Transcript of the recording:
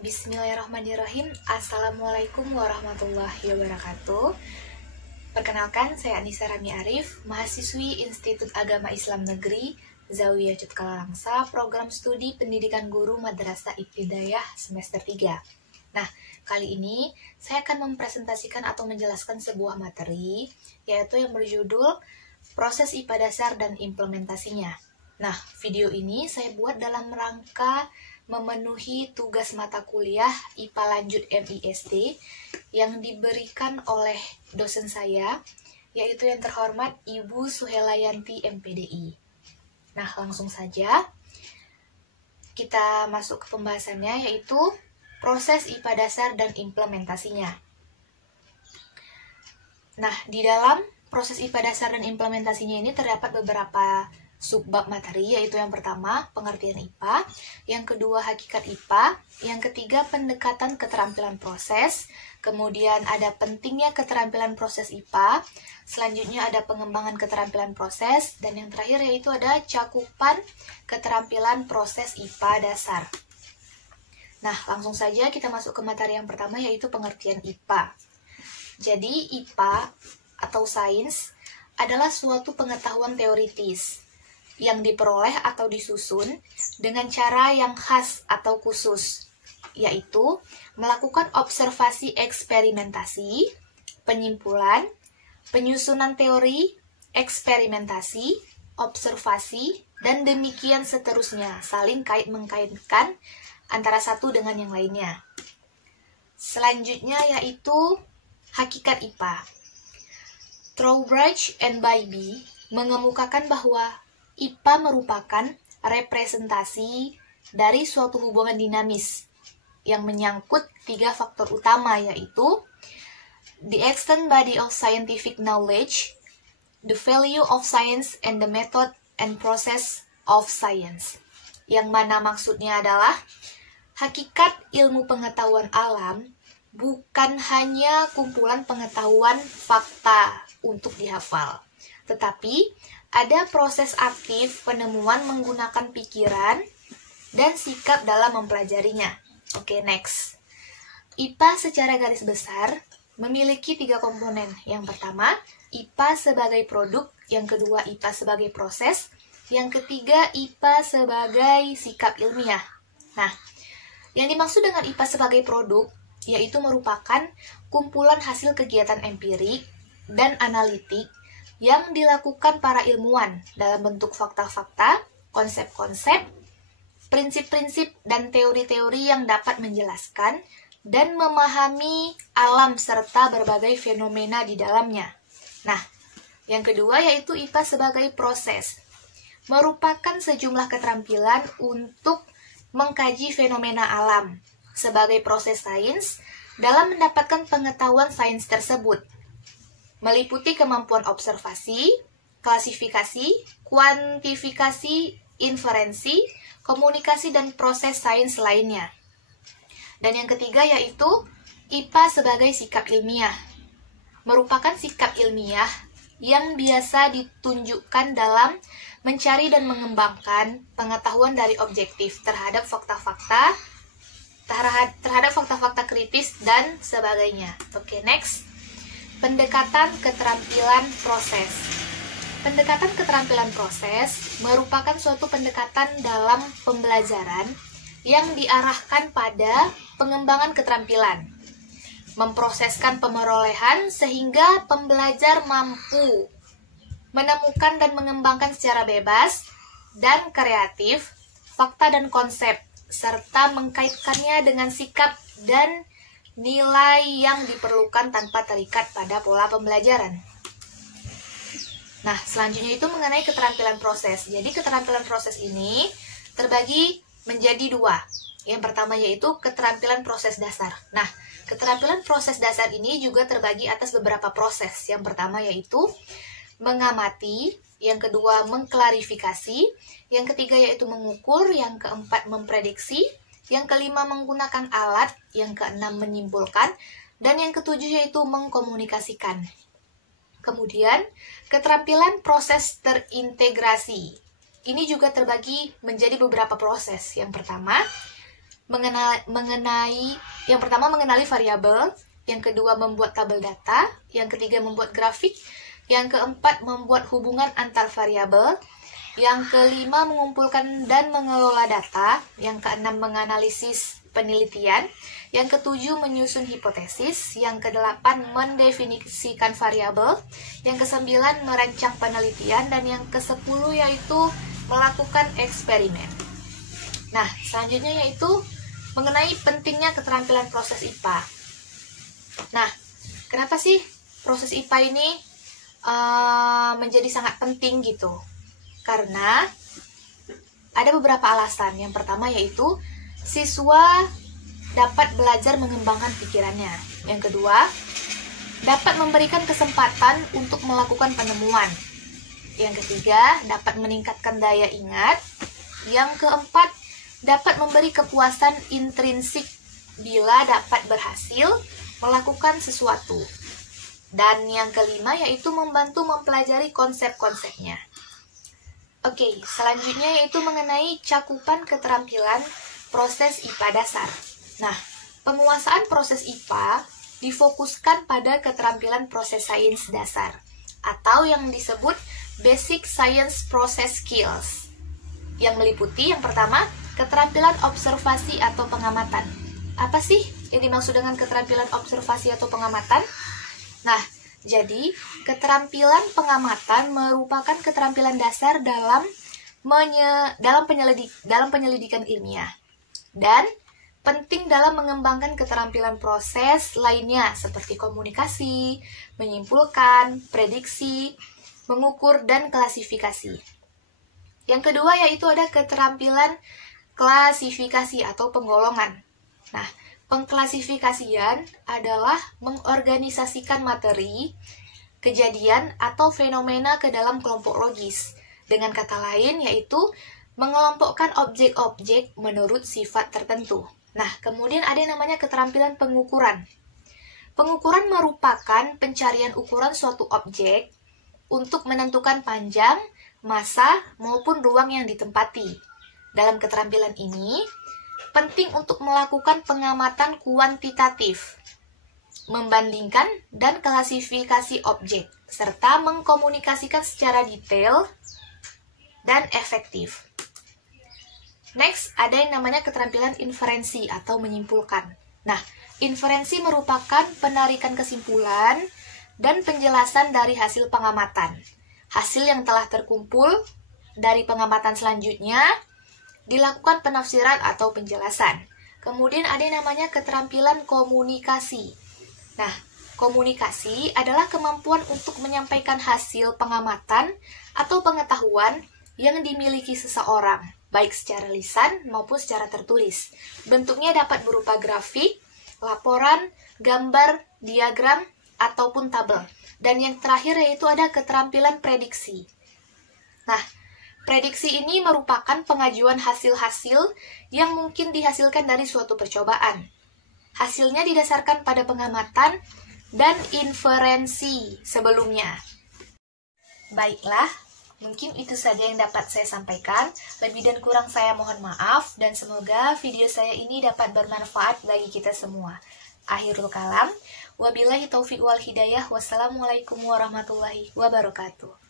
Bismillahirrahmanirrahim. Assalamualaikum warahmatullahi wabarakatuh. Perkenalkan, saya Anissa Rami Arif, mahasiswi Institut Agama Islam Negeri Zawiyah Cutkalangsa, program studi pendidikan guru Madrasah Ibtidaiyah semester 3. Nah, kali ini saya akan mempresentasikan atau menjelaskan sebuah materi, yaitu yang berjudul Proses IPA Dasar dan Implementasinya. Nah, video ini saya buat dalam rangka memenuhi tugas mata kuliah IPA Lanjut MISD yang diberikan oleh dosen saya, yaitu yang terhormat Ibu Suhelayanti MPDI. Nah, langsung saja kita masuk ke pembahasannya, yaitu proses IPA dasar dan implementasinya. Nah, di dalam proses IPA dasar dan implementasinya ini terdapat beberapa subbab materi, yaitu yang pertama, pengertian IPA, yang kedua, hakikat IPA, yang ketiga, pendekatan keterampilan proses, kemudian ada pentingnya keterampilan proses IPA, selanjutnya ada pengembangan keterampilan proses, dan yang terakhir yaitu ada cakupan keterampilan proses IPA dasar. Nah, langsung saja kita masuk ke materi yang pertama, yaitu pengertian IPA. Jadi, IPA atau sains adalah suatu pengetahuan teoritis yang diperoleh atau disusun dengan cara yang khas atau khusus, yaitu melakukan observasi eksperimentasi, penyimpulan, penyusunan teori, eksperimentasi, observasi, dan demikian seterusnya, saling kait-mengkaitkan antara satu dengan yang lainnya. Selanjutnya yaitu hakikat IPA. Trowbridge and Bybee mengemukakan bahwa IPA merupakan representasi dari suatu hubungan dinamis yang menyangkut tiga faktor utama, yaitu the extant body of scientific knowledge, the value of science, and the method and process of science. Yang mana maksudnya adalah hakikat ilmu pengetahuan alam bukan hanya kumpulan pengetahuan fakta untuk dihafal, tetapi ada proses aktif penemuan menggunakan pikiran dan sikap dalam mempelajarinya. Oke, next. IPA secara garis besar memiliki tiga komponen. Yang pertama, IPA sebagai produk. Yang kedua, IPA sebagai proses. Yang ketiga, IPA sebagai sikap ilmiah. Nah, yang dimaksud dengan IPA sebagai produk, yaitu merupakan kumpulan hasil kegiatan empirik dan analitik yang dilakukan para ilmuwan dalam bentuk fakta-fakta, konsep-konsep, prinsip-prinsip, dan teori-teori yang dapat menjelaskan dan memahami alam serta berbagai fenomena di dalamnya. Nah, yang kedua yaitu IPA sebagai proses, merupakan sejumlah keterampilan untuk mengkaji fenomena alam sebagai proses sains dalam mendapatkan pengetahuan sains tersebut, meliputi kemampuan observasi, klasifikasi, kuantifikasi, inferensi, komunikasi, dan proses sains lainnya. Dan yang ketiga yaitu IPA sebagai sikap ilmiah, merupakan sikap ilmiah yang biasa ditunjukkan dalam mencari dan mengembangkan pengetahuan dari objektif terhadap fakta-fakta, kritis, dan sebagainya. Oke, next. Pendekatan keterampilan proses. Pendekatan keterampilan proses merupakan suatu pendekatan dalam pembelajaran yang diarahkan pada pengembangan keterampilan, memproseskan pemerolehan sehingga pembelajar mampu menemukan dan mengembangkan secara bebas dan kreatif fakta dan konsep, serta mengkaitkannya dengan sikap dan nilai yang diperlukan tanpa terikat pada pola pembelajaran. Nah, selanjutnya itu mengenai keterampilan proses. Jadi, keterampilan proses ini terbagi menjadi dua. Yang pertama yaitu keterampilan proses dasar. Nah, keterampilan proses dasar ini juga terbagi atas beberapa proses. Yang pertama yaitu mengamati, yang kedua mengklarifikasi, yang ketiga yaitu mengukur, yang keempat memprediksi, yang kelima menggunakan alat, yang keenam menyimpulkan, dan yang ketujuh yaitu mengkomunikasikan. Kemudian, keterampilan proses terintegrasi. Ini juga terbagi menjadi beberapa proses. Yang pertama, yang pertama mengenali variabel, yang kedua membuat tabel data, yang ketiga membuat grafik, yang keempat membuat hubungan antar variabel, yang kelima mengumpulkan dan mengelola data, yang keenam menganalisis penelitian, yang ketujuh menyusun hipotesis, yang kedelapan mendefinisikan variabel, yang kesembilan merancang penelitian, dan yang kesepuluh yaitu melakukan eksperimen. Nah, selanjutnya yaitu mengenai pentingnya keterampilan proses IPA. Nah, kenapa sih proses IPA ini menjadi sangat penting gitu? Karena ada beberapa alasan. Yang pertama yaitu siswa dapat belajar mengembangkan pikirannya. Yang kedua, dapat memberikan kesempatan untuk melakukan penemuan. Yang ketiga, dapat meningkatkan daya ingat. Yang keempat, dapat memberi kepuasan intrinsik bila dapat berhasil melakukan sesuatu. Dan yang kelima yaitu membantu mempelajari konsep-konsepnya. Oke, selanjutnya yaitu mengenai cakupan keterampilan proses IPA dasar. Nah, penguasaan proses IPA difokuskan pada keterampilan proses sains dasar atau yang disebut Basic Science Process Skills, yang meliputi yang pertama, keterampilan observasi atau pengamatan. Apa sih yang dimaksud dengan keterampilan observasi atau pengamatan? Nah, jadi keterampilan pengamatan merupakan keterampilan dasar dalam penyelidikan ilmiah dan penting dalam mengembangkan keterampilan proses lainnya seperti komunikasi, menyimpulkan, prediksi, mengukur, dan klasifikasi. Yang kedua yaitu ada keterampilan klasifikasi atau penggolongan. Nah, pengklasifikasian adalah mengorganisasikan materi, kejadian, atau fenomena ke dalam kelompok logis. Dengan kata lain yaitu mengelompokkan objek-objek menurut sifat tertentu. Nah, kemudian ada yang namanya keterampilan pengukuran. Pengukuran merupakan pencarian ukuran suatu objek untuk menentukan panjang, massa, maupun ruang yang ditempati. Dalam keterampilan ini, penting untuk melakukan pengamatan kuantitatif, membandingkan dan klasifikasi objek, serta mengkomunikasikan secara detail dan efektif. Next, ada yang namanya keterampilan inferensi atau menyimpulkan. Nah, inferensi merupakan penarikan kesimpulan dan penjelasan dari hasil pengamatan. Hasil yang telah terkumpul dari pengamatan selanjutnya dilakukan penafsiran atau penjelasan. Kemudian ada yang namanya keterampilan komunikasi. Nah, komunikasi adalah kemampuan untuk menyampaikan hasil pengamatan atau pengetahuan yang dimiliki seseorang, baik secara lisan maupun secara tertulis. Bentuknya dapat berupa grafik, laporan, gambar, diagram, ataupun tabel. Dan yang terakhir yaitu ada keterampilan prediksi. Nah, prediksi ini merupakan pengajuan hasil-hasil yang mungkin dihasilkan dari suatu percobaan. Hasilnya didasarkan pada pengamatan dan inferensi sebelumnya. Baiklah, mungkin itu saja yang dapat saya sampaikan. Lebih dan kurang saya mohon maaf, dan semoga video saya ini dapat bermanfaat bagi kita semua. Akhirul kalam, wabillahi taufiq wal hidayah, wassalamualaikum warahmatullahi wabarakatuh.